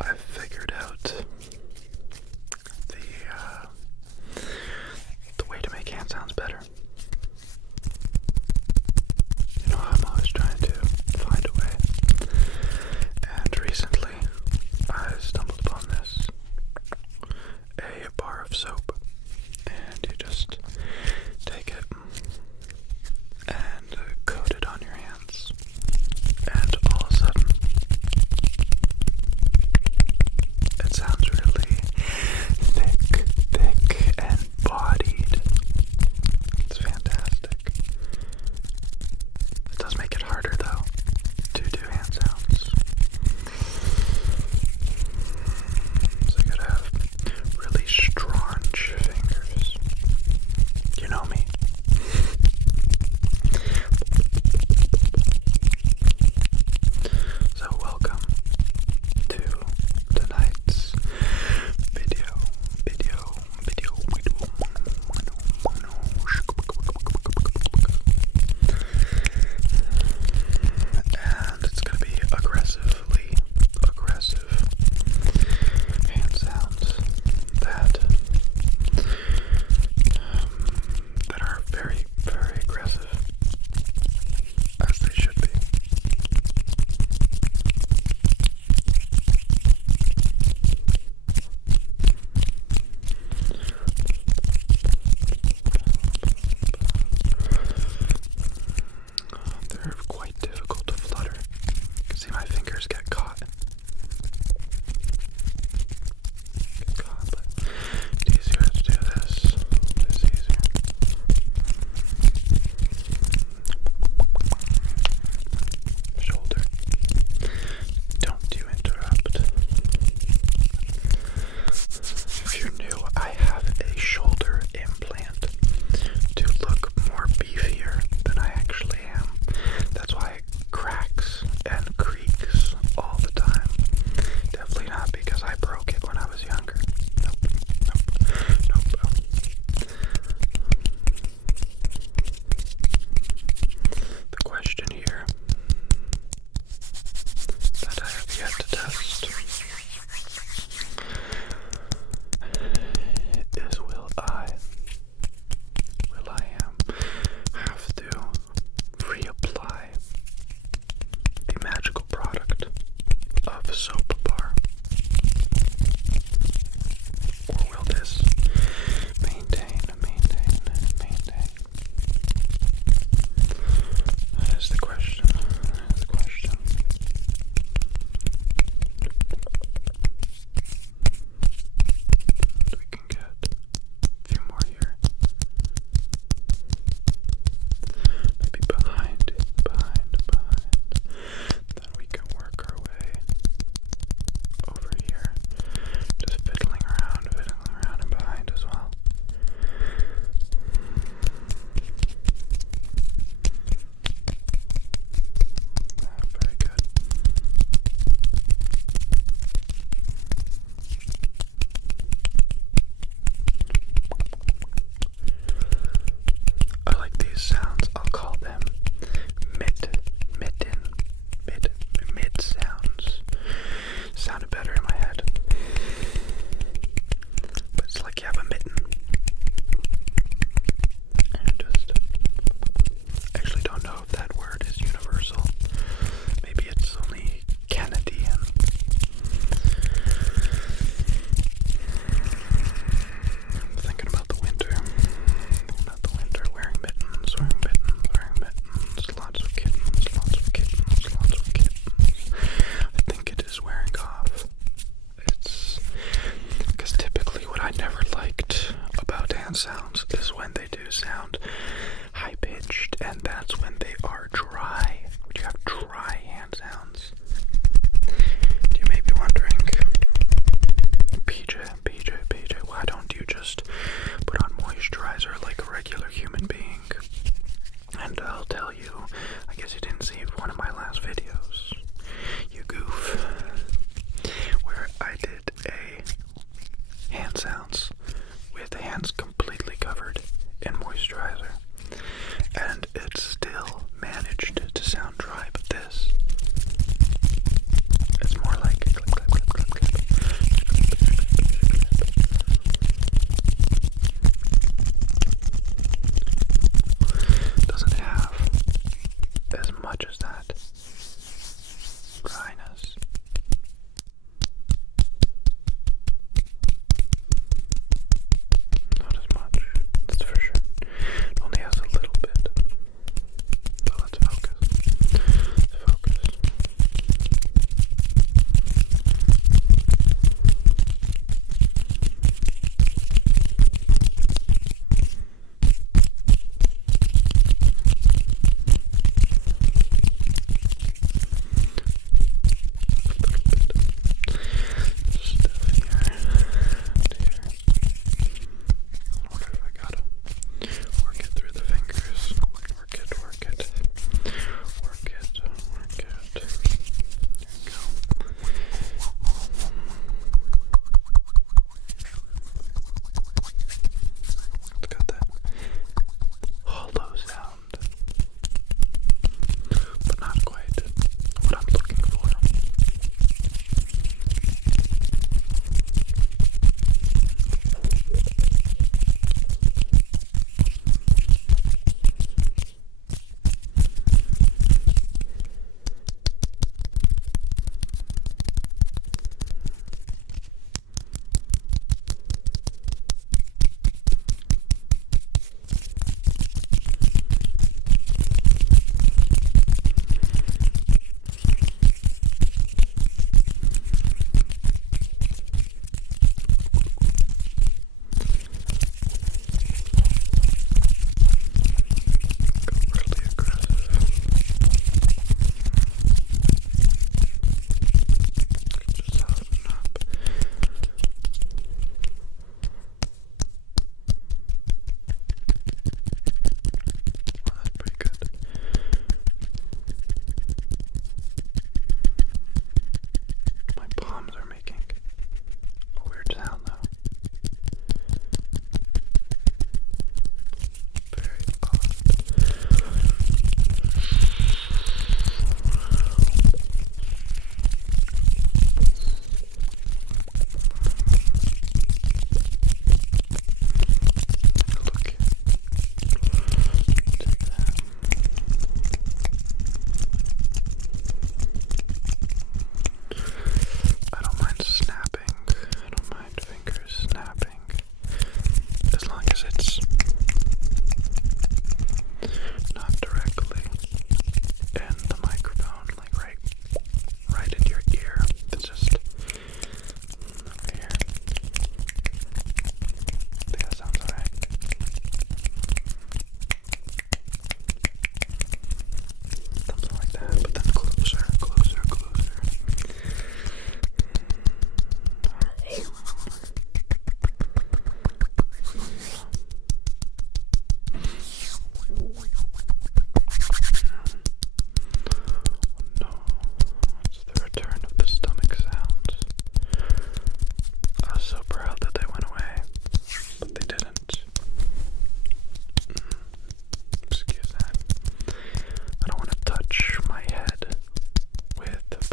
I've figured out the way to make hand sounds better. You know, I'm always trying to find a way. And recently, I stumbled upon this. A bar of soap. And you just take it and coat it on your hands. And all of a sudden, it sounds really thick and bodied. It's fantastic. It does make it harder though to do hand sounds. So you gotta have really strong fingers. You know me. So welcome to tonight's video. And it's gonna be aggressive hand sounds that are very, very aggressive, as they should be. They're quite difficult to flutter. You can see my fingers get caught. But it's easier to do this. It's easier. Shoulder. Don't you interrupt. If you're new, I have a shoulder implant to look more beefier than I actually am. That's why it cracks and creaks all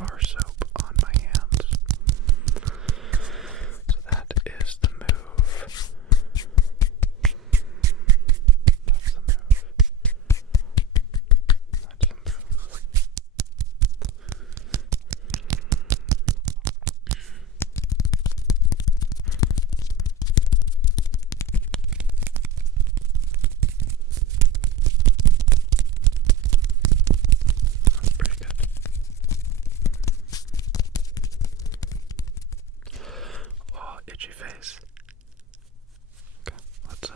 bar soap on my hands. So that is the move. That's the move. That's the move. That's pretty good. Oh, itchy face. Okay, let's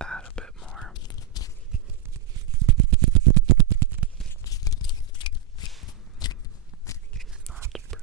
add a bit more. That's pretty good.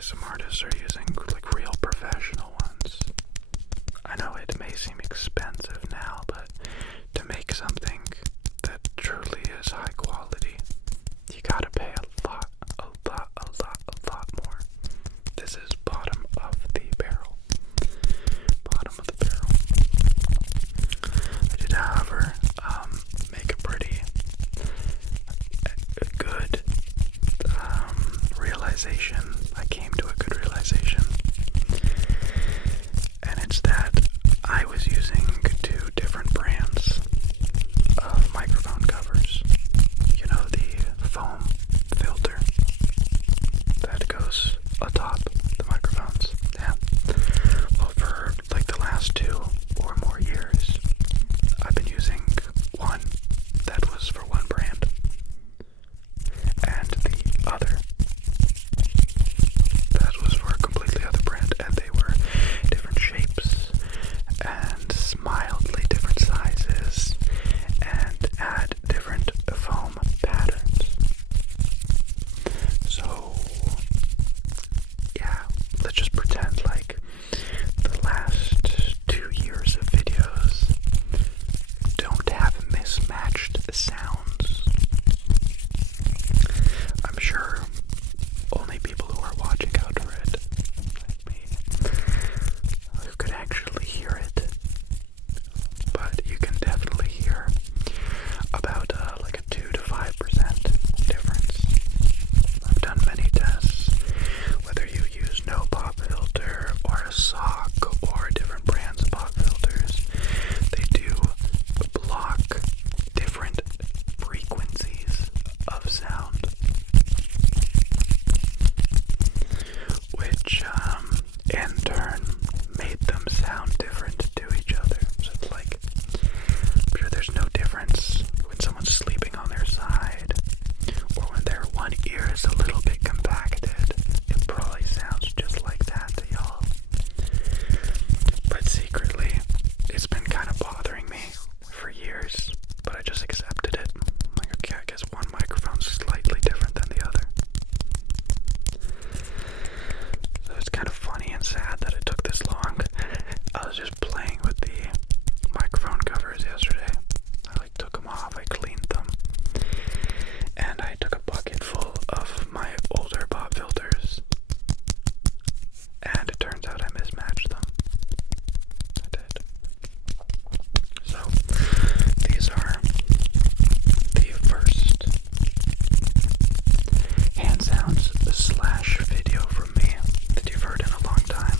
some artists are using like real professional ones. I know it may seem expensive now, but to make something that truly is high quality, you gotta pay a lot more. This is bottom of the barrel. Bottom of the barrel. I did, however, make a pretty good realization. I came to a good realization. And it's that I was using 2 different brands of microphone covers. You know, the foam filter that goes atop the microphones. Yeah. Well, for like the last 2 or more years, I've been using one that was for one brand, and the other that was for a completely other brand, and they were different shapes and mildly different sizes and had different foam patterns. So yeah, let's just pretend like the last 2 years of videos don't have mismatched sounds. I'm sure only people who are watching Outerred, like me, who could actually hear it. But you can definitely hear about like a 2 to 5% difference. I've done many tests, whether you use no pop filter or a sock or different brands of pop filters, they do block different frequencies of sound, which in turn made them sound different to each other. So it's like, I'm sure there's no difference when someone's sleeping on their side or when their one ear is a little bit compacted. It probably sounds just like that to y'all. But secretly, it's been kind of bothering me for years, but I just accepted it. I'm like, okay, I guess one microphone's slightly different than the other. So it's kind of funny and sad that it took this long. I was just playing with the microphone covers yesterday. I like took them off, I cleaned them, and I took a bucket full of my older pop filters, and it turns out I mismatched them. I did. So these are the first hand sounds / video from me that you've heard in a long time.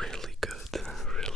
really good, really